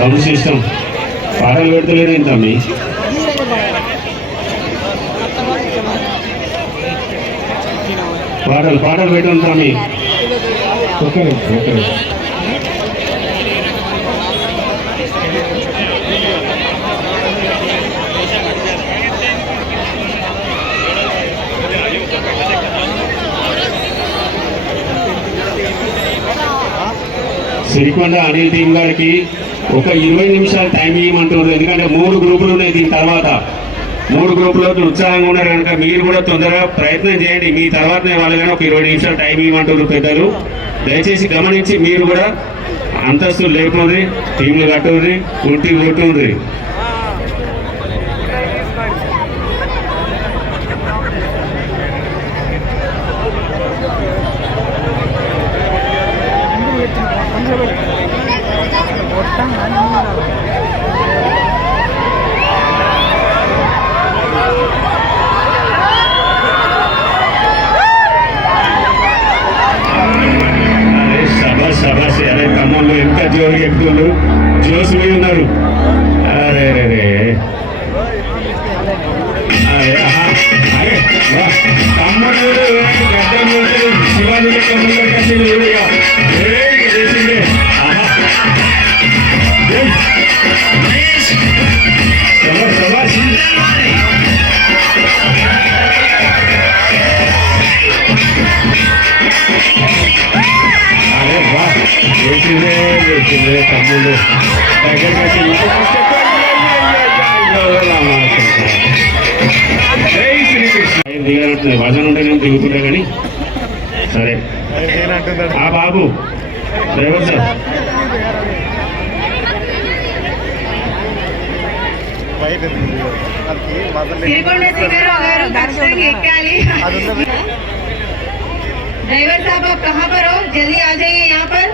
Sound system పాటలు పెడతలేడు ఇంత మీ పాటలు పెట్టుంటా మీ సిరికొండ అనిల్ టీం గారికి ఒక 20 నిమిషాలు టైం ఇవ్వమంటున్నారు. ఎందుకంటే 3 గ్రూపులు ఉన్నాయి. దీని తర్వాత 3 గ్రూపులో ఉత్సాహంగా ఉన్నారు కనుక మీరు కూడా తొందరగా ప్రయత్నం చేయండి. మీ తర్వాతనే వాళ్ళు కానీ ఒక 20 నిమిషాలు టైం ఇవ్వమంటున్నారు పెద్దలు. దయచేసి గమనించి మీరు కూడా అంతస్తులు లేకుండ్రి, టీంలు కట్టుర్రి, ఉట్టి కొట్టుండ్రి. అరే ఖమ్మంలో ఎంత జోరుగా ఎక్కుతుండ్రు, జోసు మీద ఉన్నారు. అరే రే తమ్ముడు శివాజీ కమ్ములు చేసిండే. చేసిందే తమ్ముడు దగ్గరికి దిగాలంటుంది. వజన్ ఉంటే నేను దిగుతుంటా కానీ సరే. ఆ బాబు డ్రైవర్ సార్ ड्राइवर साहब आप कहाँ पर हो? जल्दी आ जाइए यहाँ पर।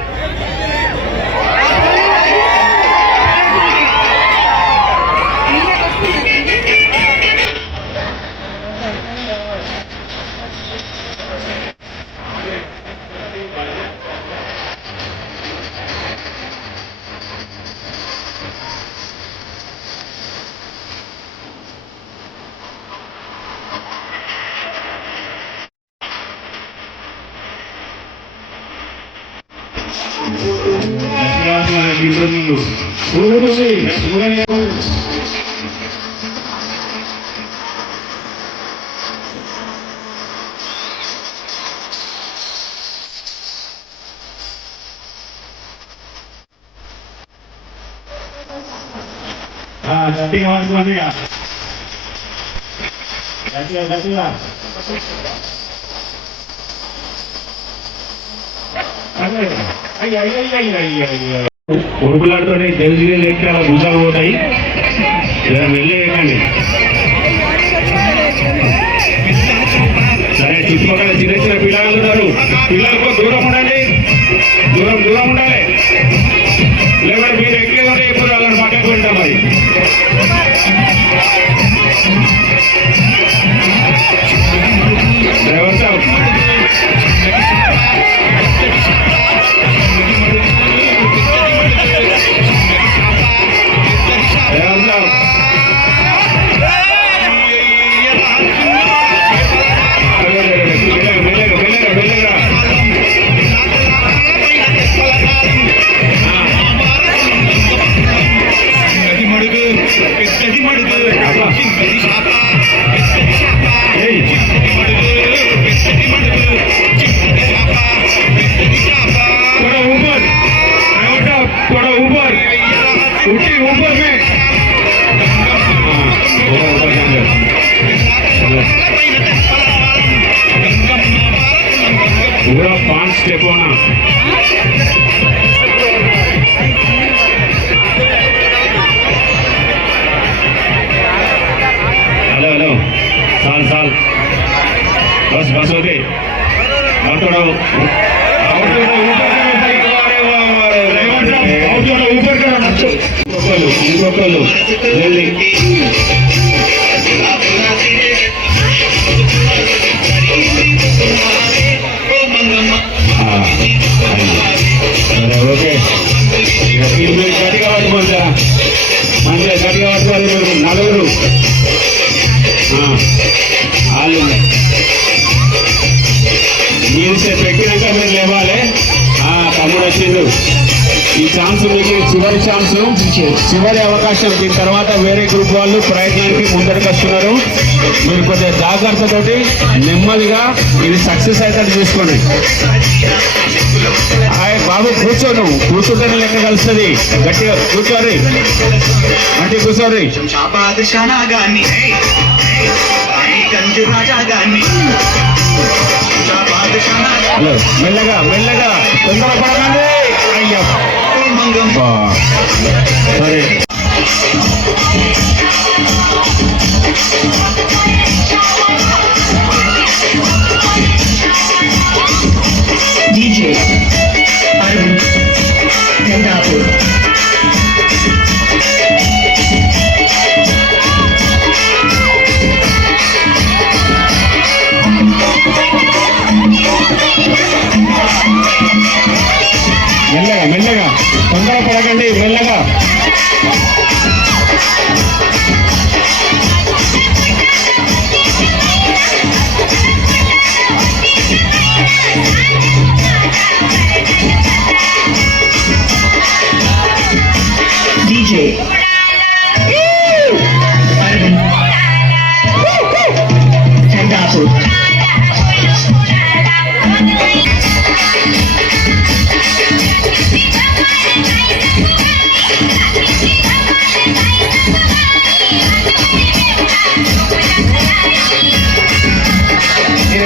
ఉరుకులాడుతోనే జల్దీ లేక భుజాలు పోతాయి. వెళ్ళేయకండి. సరే, చుట్టుపక్కల చిన్న చిన్న పిల్లలు ఉన్నారు. పిల్లలకు దూరం ఉండండి, దూరం ఉండాలి. లేకపోతే మీరు ఎక్కే ఉంటే ఎప్పుడు వాళ్ళని పక్కకు ఉంటాం. మరి డ్రైవర్ సాబ్ पूरा 5 स्टेप होना. हेलो हेलो साल बस हो गए. और थोड़ा ऊपर करो. जल्दी ओके. ఛాన్స్ మీకు చివరి ఛాన్స్, చివరి అవకాశం. దీని తర్వాత వేరే గ్రూప్ వాళ్ళు ప్రయత్నానికి ముందరికి వస్తున్నారు. మీరు కొద్దిగా జాగ్రత్తతోటి నెమ్మదిగా ఇది సక్సెస్ అయితే చూసుకోండి. బాబు కూర్చోను, కూర్చుంటేనే లెక్క కలుస్తుంది. గట్టిగా కూర్చోరి, గట్టి కూర్చోరి. హలో, మెల్లగా మెల్లగా, తొందర పడకండి. అయ్యా సరే. DJ Arvind Nandapur. మెల్లగా మెల్లగా, తొందర పడకండి, మెల్లగా. DJ Arvind Nandapur.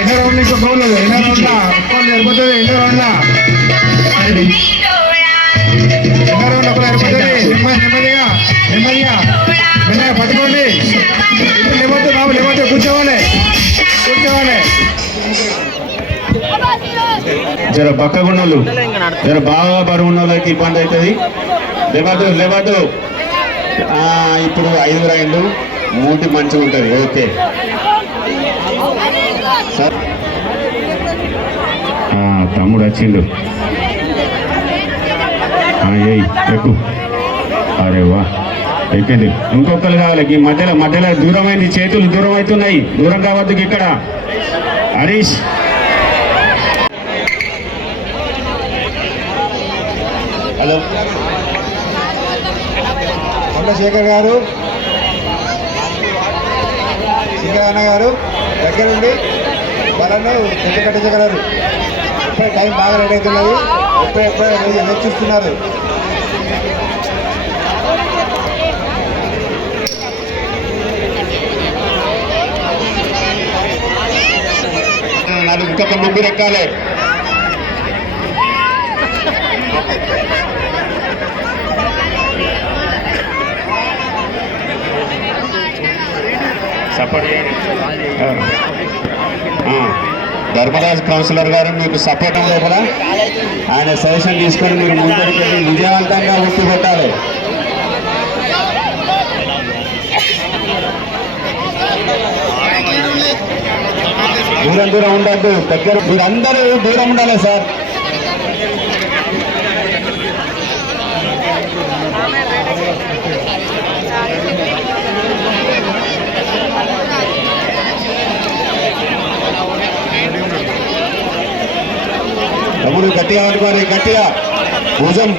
ఎన్నో రౌండ్ ఇంకా పోలేదు, ఎన్నో రౌండ్లా సరిపోతుంది, ఎన్నో రౌండ్లా Arvind ఎన్నో రౌండ్ ఒకరు సరిపోతుంది. నెమ్మదిగా నెమ్మదిగా మెల్లగా పట్టుకోండి. ఇప్పుడు లేవద్దు బాబు, లేవద్దు, కూర్చోవాలి కూర్చోవాలి. జర పక్కగున్నోళ్ళు, జర బాగా బరువు అయితే ఇబ్బంది అవుతుంది. లేవద్దు లేవద్దు. ఇప్పుడు 5 రైళ్ళు, మూటి మంచిగా ఉంటుంది. Okay sir. తమ్ముడు వచ్చిండు. ఏయ్ ఎక్కు. అరే వా, ఎక్కింది. ఇంకొకరు కావాలి. ఈ మధ్యలో మధ్యలో దూరమైంది, చేతులు దూరం అవుతున్నాయి. దూరం కావద్దు ఇక్కడ. హరీష్ హలో, చంద్రశేఖర్ గారు, శేఖర్ అన్న గారు దగ్గరుండి వాళ్ళను చెట్టు కట్టించగలరు. ఇప్పుడే టైం బాగా రెడీ అవుతున్నది. ఎప్పుడే ఎదురు చూస్తున్నారు. ఇంకొక ముగ్గురు ఎక్కాలి. సపోర్ట్ ధర్మరాజ్ కౌన్సిలర్ గారు మీకు సపోర్ట్ లోపల ఆయన సజెషన్ తీసుకొని మీరు ముందరికి వెళ్ళి విజయవంతంగా ఉట్టి కొట్టాలి. దూరం ఉండద్దు, దగ్గర మీరందరూ దూరం ఉండాలి సార్. తమ్ముడు గట్టిగా పట్టుకోవాలి, గట్టిగా.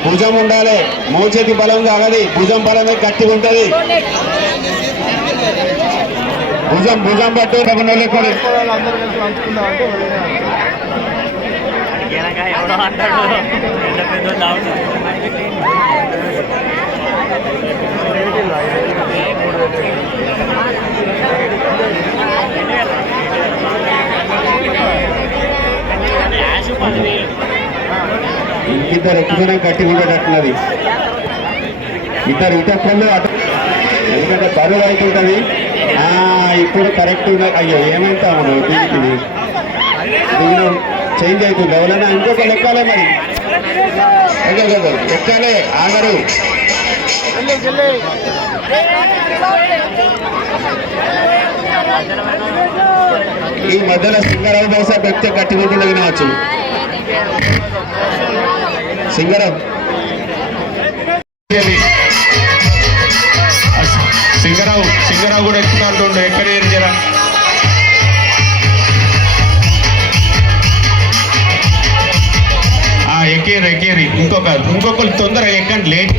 భుజం ఉండాలి, మోచేతి బలం కావాలి. భుజం బలమే గట్టిగా ఉంటుంది. భుజం పట్టు లేకపోతే ఇద్దరు ఎక్కువనే గట్టి ఉండేటట్టున్నది. ఇద్దరు కొల్లు అటు, ఎందుకంటే బరువు అవుతుంటది. ఇప్పుడు కరెక్ట్. అయ్యో ఏమైతాము, దీనికి చేంజ్ అవుతుంది. ఎవరైనా ఇంకొక లెక్కాలే మరి, ఎక్కాలే, ఆగరు. ఈ మధ్యలో సింగరావు బహుశా వ్యక్తి గట్టి గుడ్డు వినవచ్చు. సింగరావు కూడా ఎక్కుతుండే. ఎక్కడ జరా ఎక్కి ఎక్కేరి ఇంకొకరు తొందరగా ఎక్కండి లేట్.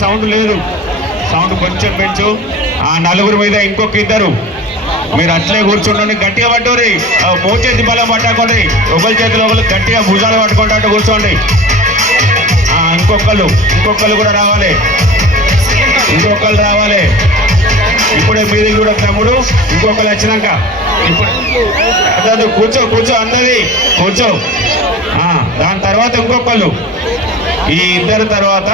సౌండ్ లేదు, సౌండ్ కొంచెం పెంచు. ఆ నలుగురు మీద ఇంకొక ఇద్దరు మీరు అట్లే కూర్చుండండి. గట్టిగా పట్టుకోరి, మోచేతి బలం పట్టకండి. ఒకరి చేతిలో ఒకరు గట్టిగా భుజాలు పట్టుకుంటూ కూర్చోండి. ఇంకొకళ్ళు కూడా రావాలి, ఇంకొకళ్ళు రావాలి. ఇప్పుడే మీది కూడా తమ్ముడు, ఇంకొకళ్ళు వచ్చినాక ఇప్పుడు అదే కూర్చో అన్నది కూర్చో. దాని తర్వాత ఇంకొకళ్ళు, ఈ ఇద్దరు తర్వాత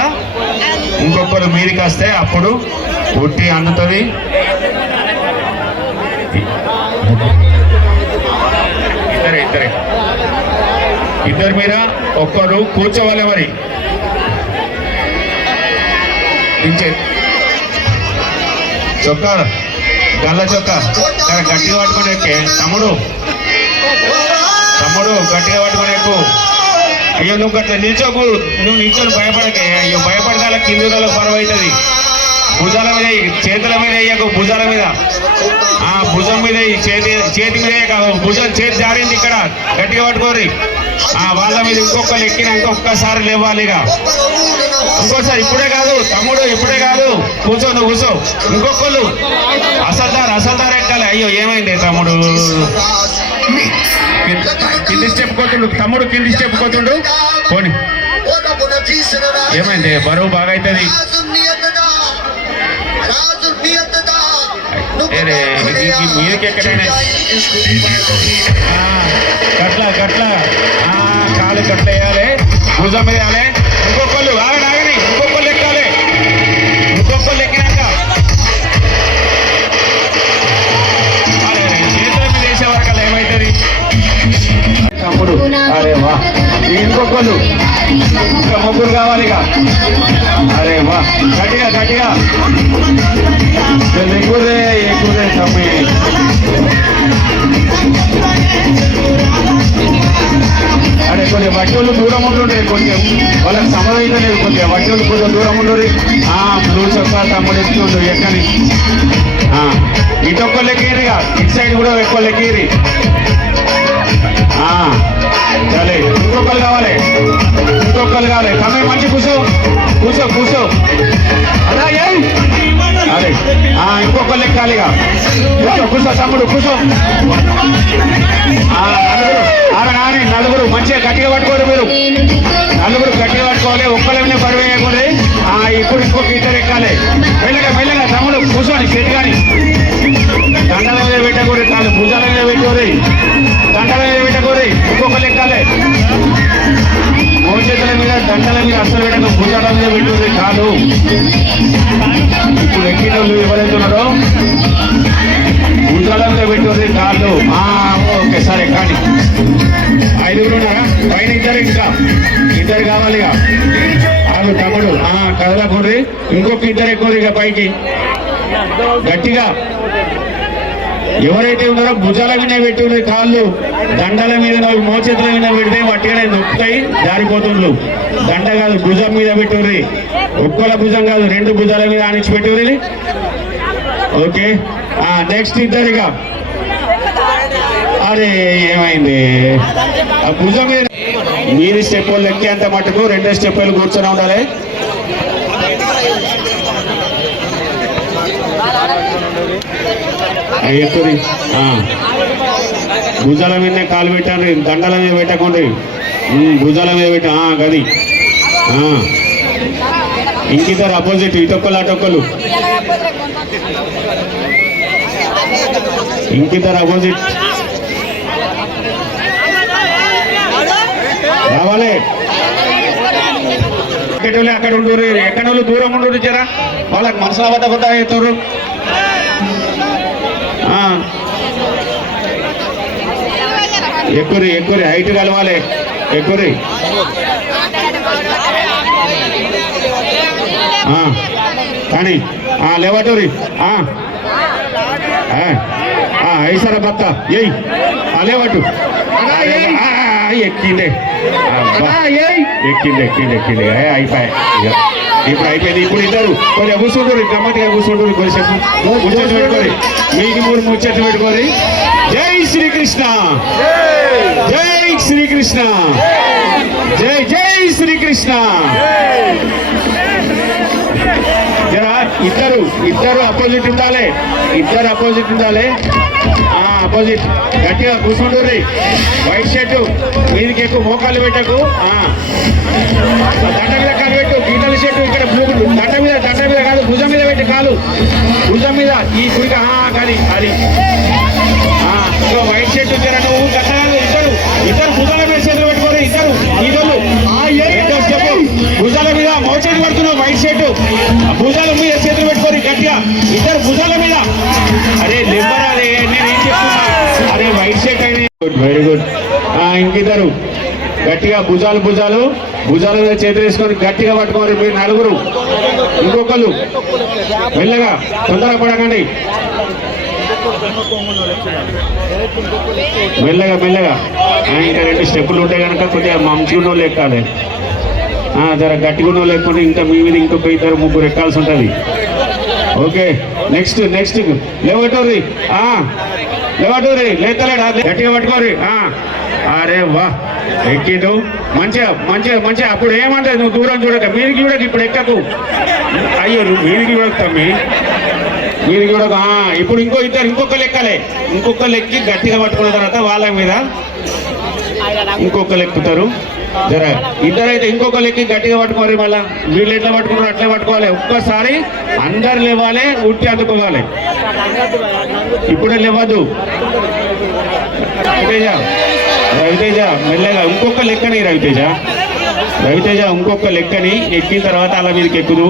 ఇంకొకరు మీదికి వస్తే అప్పుడు ఉట్టి అందుతుంది. ఇద్దరు మీద ఒక్కరు కూర్చోవాలి. మరి చొక్కా గల్ల చొక్కా గట్టిగా పట్టుకొని ఎక్కే తమ్ముడు గట్టిగా పట్టుకొని ఎక్కువ. అయ్యో నువ్వు అట్లా నిల్చోకు, నువ్వు నిల్చొని భయపడకే. అయ్యో భయపడతాల కింది పరువు అవుతుంది. భుజాల మీద చేతుల మీద వేయకు, భుజాల మీద భుజం మీద చేతి మీద భుజం చేతి జారింది ఇక్కడ, గట్టిగా పట్టుకోరి. వాళ్ళ మీద ఇంకొకరు ఎక్కిన ఇంకొకసారి లేవాలి. ఇక ఇంకోసారి ఇప్పుడే కాదు తమ్ముడు, ఇప్పుడే కాదు, కూర్చో నువ్వు కూర్చో. ఇంకొకళ్ళు అసల్దార్ ఎక్కాలి. అయ్యో ఏమైంది తమ్ముడు, కింది స్టెప్ కొట్టుండు తమ్ముడు, కింది స్టెప్ కొట్టుండు. పోనీ ఏమైంది, బరువు బాగా అవుతుంది. మీదకి ఎక్కడైనా గట్ల కాలు గట్ల వేయాలి, భుజం మీద వేయాలి. ఇంకొకళ్ళు ఆగని ఇంకొకళ్ళు ఎక్కాలి. ఇంకొకళ్ళు ఎక్కినాక చేతుల మీద వేసే వరకు అలా ఏమవుతుంది తమ్ముడు. అరే వా, ఇంకొకళ్ళు ఇంకా ముగ్గురు కావాలి. ఇక అరే వా, గట్టిగా ఎక్కువే తమ్మి. అరే కొద్దిగా వడ్డోళ్ళు దూరం ఉంటుండే, కొంచెం వాళ్ళకి సమయం లేదు. కొద్దిగా వడ్డోళ్ళు కొంచెం దూరం ఉంటుంది. బ్లూ చొక్కా తమ్ముడు ఎక్కువ ఎక్కని ఇటొక్కళ్ళు ఎక్కిరిగా, ఇటు సైడ్ కూడా ఎక్కువ ఎక్కిరి. సరే ఇంకొకరు కావాలి. తమ్మి మంచి కూర్చో. అలాగే అదే ఇంకొకరు ఎక్కాలిగా. కూర్చో తమ్ముడు కూర్చో. నలుగురు మంచిగా గట్టిగా పట్టుకోరు. మీరు నలుగురు గట్టిగా పట్టుకోవాలి, ఒక్కరి మీద బరువు వేయకూడదు. ఇప్పుడు ఇంకొక ఇద్దరు ఎక్కాలి. మెల్లగా తమ్ముడు కూర్చోండి. చెట్టు కానీ దండల మీద పెట్టకూడదు, కాదు భుజాల మీద పెట్టుకోరు. దండల మీద పెట్టకూడదు, ఇంకొకరు ఎక్కాలి. మోచేతుల మీద దండల మీద అసలు పెట్టక, భుజాల మీద పెట్టుకోరు కాదు. ఇప్పుడు ఎక్కిన వాళ్ళు ఎవరైతే ఉన్నారో భుజాల మీద పెట్టుకోరు కాదు. ఓకే సరే కానీ 5 ఉన్నారా? పైన ఇద్దరు కావాలి. ఆగు తమ్ముడు, కదలకూడదు. ఇంకొక ఇద్దరు ఎక్కువ ఇక పైకి గట్టిగా. ఎవరైతే ఉన్నారో భుజాల మీద పెట్టుకునే కాళ్ళు దండల మీద మోచేతుల మీద పెడితే వట్టిగానే నొక్కుతాయి, జారిపోతుండ్రు. దండ కాదు, భుజం మీద పెట్టుర్రి. ఒక్కల భుజం కాదు, 2 భుజాల మీద ఆనించి పెట్టుర్రి. Okay next ఇద్దరిగా. అరే ఏమైంది, ఆ భుజం మీద మీది స్టెప్పులు ఎక్కేంత మటుకు 2 స్టెప్పులు కూర్చొని ఉండాలి. ఎక్కువ భుజాల మీదనే కాలు పెట్టండి, దండల మీద పెట్టకండి. భుజాల మీద పెట్ట గది. ఇంకిద్దరు అపోజిట్, ఇటొక్కలు అటొక్కలు. ఇంకిద్దరు అపోజిట్ రావాలి. అక్కడ ఉండరు, ఎక్కడ వాళ్ళు దూరం ఉండరు. జరా వాళ్ళకి మనసులో పడ్డ కొత్త అవుతారు. ఎక్కురి హైట్ కలవాలి. ఎక్కురి కానీ లేవటోరి ఐసారా బత్త ఏయ్ లేవట్టు ఎక్కిందే ఎక్కింది అయిపోయాయి ఇప్పుడు అయిపోయింది. ఇప్పుడు ఇద్దరు కొంచెం కూర్చుంటారు, గమ్మత్తుగా కూర్చుంటారు, కొంచెంసేపు ముచ్చట్లు పెట్టుకోరి, మీకు మూడు ముచ్చట్లు పెట్టుకోరి. జై శ్రీకృష్ణ, జై శ్రీకృష్ణ, జై జై శ్రీకృష్ణ. జరా ఇద్దరు అపోజిట్ ఉండాలి, ఇద్దరు అపోజిట్ ఉండాలి. అపోజిట్ గట్టిగా కూర్చుంటుంది. వైట్ షర్టు మీదికి ఎక్కువ మోకాళ్ళు పెట్టకు, దండ మీద కాలు పెట్టు. గీతల షర్టు ఇక్కడ బ్లూ దండ మీద కాదు, భుజం మీద పెట్టి కాలు, భుజం మీద ఈ కుడిక కానీ అది వైట్ షర్టు జర నువ్వు గట్టగా ఇద్దరు భుజాల మీద చేతులు పెట్టుకోరు. ఇద్దరు ఈదోళ్ళు చెప్పు భుజాల మీద మోచేతి పడుతున్నావు. వైట్ షర్టు భుజాల మీద చేతులు పెట్టుకోరు గట్టిగా, ఇద్దరు భుజాల మీద. అరే లింబర్ అదే నేను ఏం చెప్తున్నా. అరే వైట్ షర్ట్ అయినా వెరీ గుడ్. ఇంకిద్దరు గట్టిగా భుజాల మీద చేతులు వేసుకొని గట్టిగా పట్టుకోవాలి మీరు నలుగురు. ఇంకొకళ్ళు మెల్లగా, తొందరపడకండి, మెల్లగా. ఇంకా 2 స్టెప్పులు ఉంటాయి కనుక కొద్దిగా మంచిగా ఎక్కాలి. జర గట్టిగా లేకుండా ఇంకా మీ మీద ఇంకొక 2-3 ఎక్కాల్సి ఉంటుంది. ఓకే నెక్స్ట్ లేవటోరి లేతలేడా, గట్టిగా పట్టుకోరి. అరే వా ఎక్కిండు మంచిగా. అప్పుడు ఏమంటది నువ్వు దూరం చూడక, మీదికి చూడక, ఇప్పుడు ఎక్కకు. అయ్యో నువ్వు మీదికి చూడకమ్మి, మీదికి చూడక. ఇప్పుడు ఇంకొకరు ఎక్కాలి. ఇంకొకరు ఎక్కి గట్టిగా పట్టుకున్న తర్వాత వాళ్ళ మీద ఇంకొకరు ఎక్కుతారు. జర ఇద్దరైతే ఇంకొకరు ఎక్కి గట్టిగా పట్టుకోవాలి. మళ్ళా వీళ్ళు ఎట్లా పట్టుకున్నారు అట్లా పట్టుకోవాలి. ఒక్కసారి అందరు లేవాలి, ఉట్టి అందుకోవాలి. ఇప్పుడే లేవద్దు. రవితేజ మెల్లగా ఇంకొక లెక్కని రవితేజ ఇంకొక లెక్కని ఎక్కిన తర్వాత అలా మీదకి ఎక్కుదు.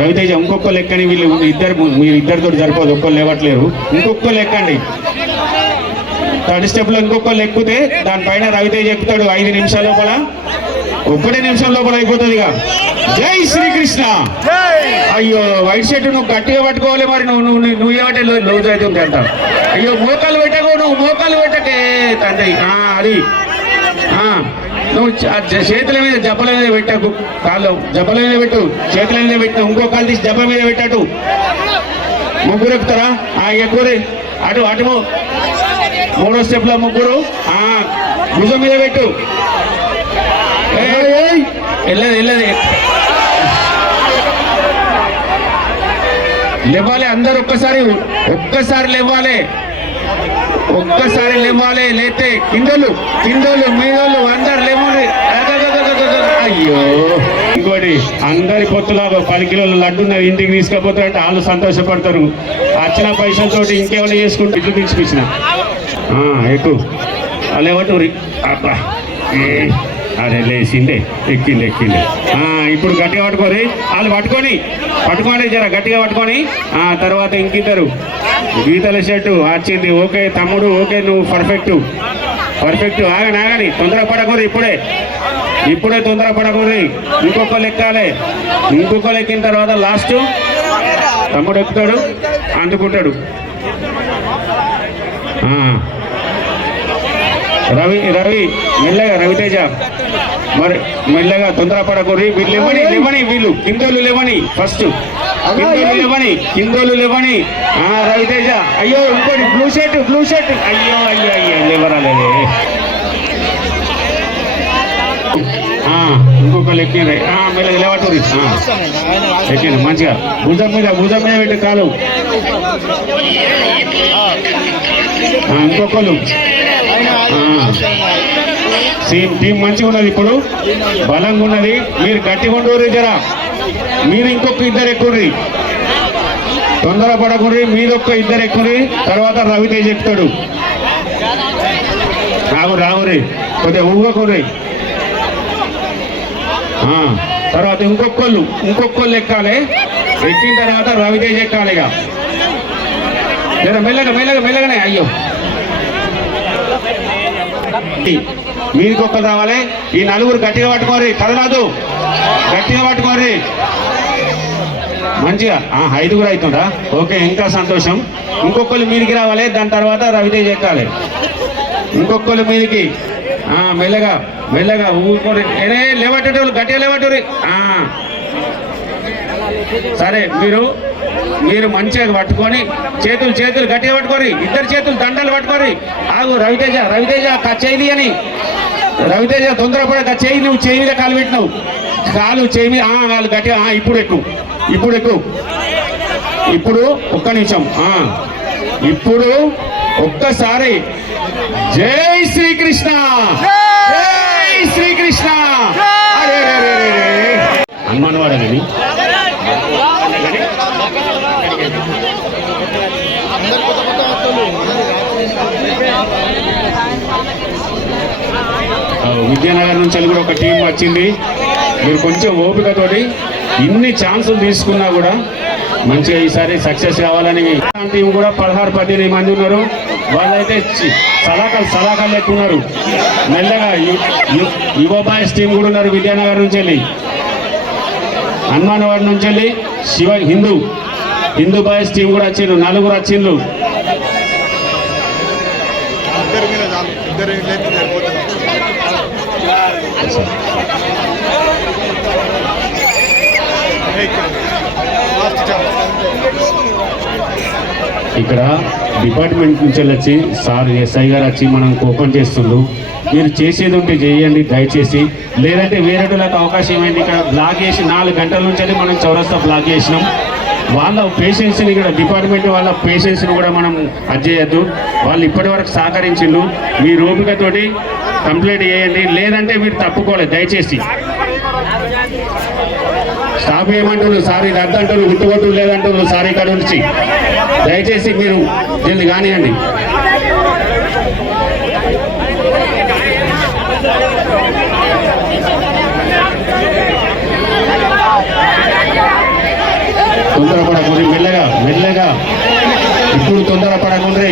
రవితేజ ఇంకొక లెక్కని మీరు ఇద్దరితో సరిపోదు, ఒక్కరు లేవట్లేరు. ఇంకొక లెక్కండి. 3rd స్టెప్లో ఇంకొకళ్ళు ఎక్కితే దానిపైన రవితేజ ఎక్కుతాడు. 5 నిమిషాల లోపల, 1 నిమిషం లోపల అయిపోతుంది. ఇక జై శ్రీకృష్ణ. అయ్యో వైట్ షర్ట్ నువ్వు గట్టిగా పట్టుకోవాలి. మరి నువ్వు ఏమంటే లోజు అవుతుంది అంట. అయ్యో మోకాలు పెట్టకు, నువ్వు మోకాలు పెట్టకే తండ్రి. అది నువ్వు చేతుల మీద జబ్బల మీద పెట్టకు, కాళ్ళు జబ్బల మీద పెట్టు, చేతుల మీద పెట్టు. ఇంకో కాలు తీసి జబ్బ మీద పెట్టటు. ముగ్గురు ఎక్కుతారా? ఎక్కువరి అటు 3వ స్టెప్లో ముగ్గురు భుజం మీద పెట్టు. వెళ్ళదు లేవాలి. అందరు ఒక్కసారి లేవాలి. లేతే కిందోళ్ళు మీదోళ్ళు అందరు లేవాలి. అయ్యో ఇంకోటి అందరి పొత్తులా 10 కిలోల లడ్డు ఉన్నది ఇంటికి తీసుకపోతారంటే వాళ్ళు సంతోషపడతారు. వచ్చిన పైసలతో ఇంకేమైనా చేసుకుంటే ఇట్లు తీసుకొచ్చిన ఎక్కువ లేవట్టు. అబ్బా అరే లేచిందే, ఎక్కింది. ఇప్పుడు గట్టిగా పట్టుకోరి. వాళ్ళు పట్టుకోండి జర గట్టిగా పట్టుకొని. తర్వాత ఇంకిద్దరు గీతల షర్టు వచ్చింది. ఓకే తమ్ముడు, ఓకే నువ్వు పర్ఫెక్ట్. ఆగని తొందరపడకూరి. ఇప్పుడే తొందరపడకూరి. ఇంకొకరు ఎక్కాలి. ఇంకొకరు ఎక్కిన తర్వాత లాస్ట్ తమ్ముడు ఎక్కుతాడు, అందుకుంటాడు. రవి మెల్లగా. రవితేజ మరి మెల్లగా, తొందరపడకూరి. వీళ్ళు కిందోళ్ళు లేవని ఫస్ట్. కిందోళ్ళు లేవని. రవితేజ అయ్యో ఇంకోటి బ్లూ షర్ట్ అయ్యో లేవరాలేదే. ఇంకొకరు ఎక్కింది. మెల్లగా లేవటూరి. ఎక్కింది మంచిగా. భుజం మీద పెట్టి కాలు. ఇంకొకరు టీం మంచిగా ఉన్నది. ఇప్పుడు బలంగా ఉన్నది. మీరు గట్టిగా ఉండరు జరా. మీరు ఇంకొక 2 ఎక్కుర్రి. తొందరపడకూరి. మీరొక్క 2 ఎక్కుర్రి. తర్వాత రవితేజ ఎక్కుతాడు. రావురి కొద్దిగా ఊగకూరి. తర్వాత ఇంకొకళ్ళు ఎక్కాలి. ఎక్కిన తర్వాత రవితేజ ఎక్కాలి. ఇక మెల్లగానే. అయ్యో మీదికి ఒక్కరు రావాలి. ఈ 4 గట్టిగా పట్టుకోరి, కదలదు. గట్టిగా పట్టుకోరి. మంచిగా 5గురు అవుతుందా? ఓకే, ఇంకా సంతోషం. ఇంకొకళ్ళు మీదికి రావాలి, దాని తర్వాత రవితేజ్ ఎక్కాలి. ఇంకొకళ్ళు మీదికి మెల్లగా మెల్లగా ఊరుకొని లేవట్టేటోళ్ళు గట్టిగా లేవట్టరు. సరే, మీరు మంచిగా పట్టుకొని చేతులు గట్టిగా పట్టుకొని, ఇద్దరు చేతులు దండలు పట్టుకొని ఆగు. రవితేజ చేయి అని. రవితేజ తొందరపడ చేయి, నువ్వు చేయి మీద కాలు పెట్టినావు, కాలు చేయి మీద వాళ్ళు గట్టిగా. ఇప్పుడు ఎక్కువ. ఇప్పుడు ఒక్క నిమిషం. ఇప్పుడు ఒక్కసారి జై శ్రీకృష్ణ, జై శ్రీకృష్ణ. హనుమాన్ వాడని విద్యానగర్ నుంచి కూడా ఒక టీం వచ్చింది. మీరు కొంచెం ఓపికతోటి ఇన్ని ఛాన్సులు తీసుకున్నా కూడా మంచిగా ఈసారి సక్సెస్ కావాలని. టీం కూడా 16-18 మంది ఉన్నారు. వాళ్ళైతే సలాకాలు ఎక్కున్నారు. మెల్లగా యువ బాయ్స్ టీం కూడా ఉన్నారు. విద్యానగర్ నుంచి వెళ్ళి, హనుమానవాడ నుంచి వెళ్ళి హిందూ బాయ్స్ టీం కూడా వచ్చిండ్రు. 4 వచ్చిండ్రు. ఇక్కడ డిపార్ట్మెంట్ నుంచి వచ్చి సార్ ఎస్ఐ గారు వచ్చి మనం ఓపెన్ చేస్తుండ్రు. మీరు చేసేది ఉంటే చేయండి దయచేసి, లేదంటే వేరేటోళ్ళకి అవకాశం ఏమైంది. ఇక్కడ బ్లాక్ చేసి 4 గంటల నుంచి మనం చౌరస్తా బ్లాక్ చేసినాం. వాళ్ళ పేషెంట్స్ని, ఇక్కడ డిపార్ట్మెంట్ వాళ్ళ పేషెంట్స్ని కూడా మనం అది చేయొద్దు. వాళ్ళు ఇప్పటి వరకు సహకరించిండ్రు. మీ ఓపికతోటి కంప్లైంట్ చేయండి, లేదంటే మీరు తప్పుకోలేదు దయచేసి. స్టాఫ్ ఏమంటున్నారు, సార్ ఇది అద్దంటారు, గుట్టుకొట్టు లేదంటారు సార్ ఇక్కడ నుంచి. దయచేసి మీరు దీన్ని కానివ్వండి. తొందరపడకుండా మెల్లగా. ఇప్పుడు తొందరపడకుండా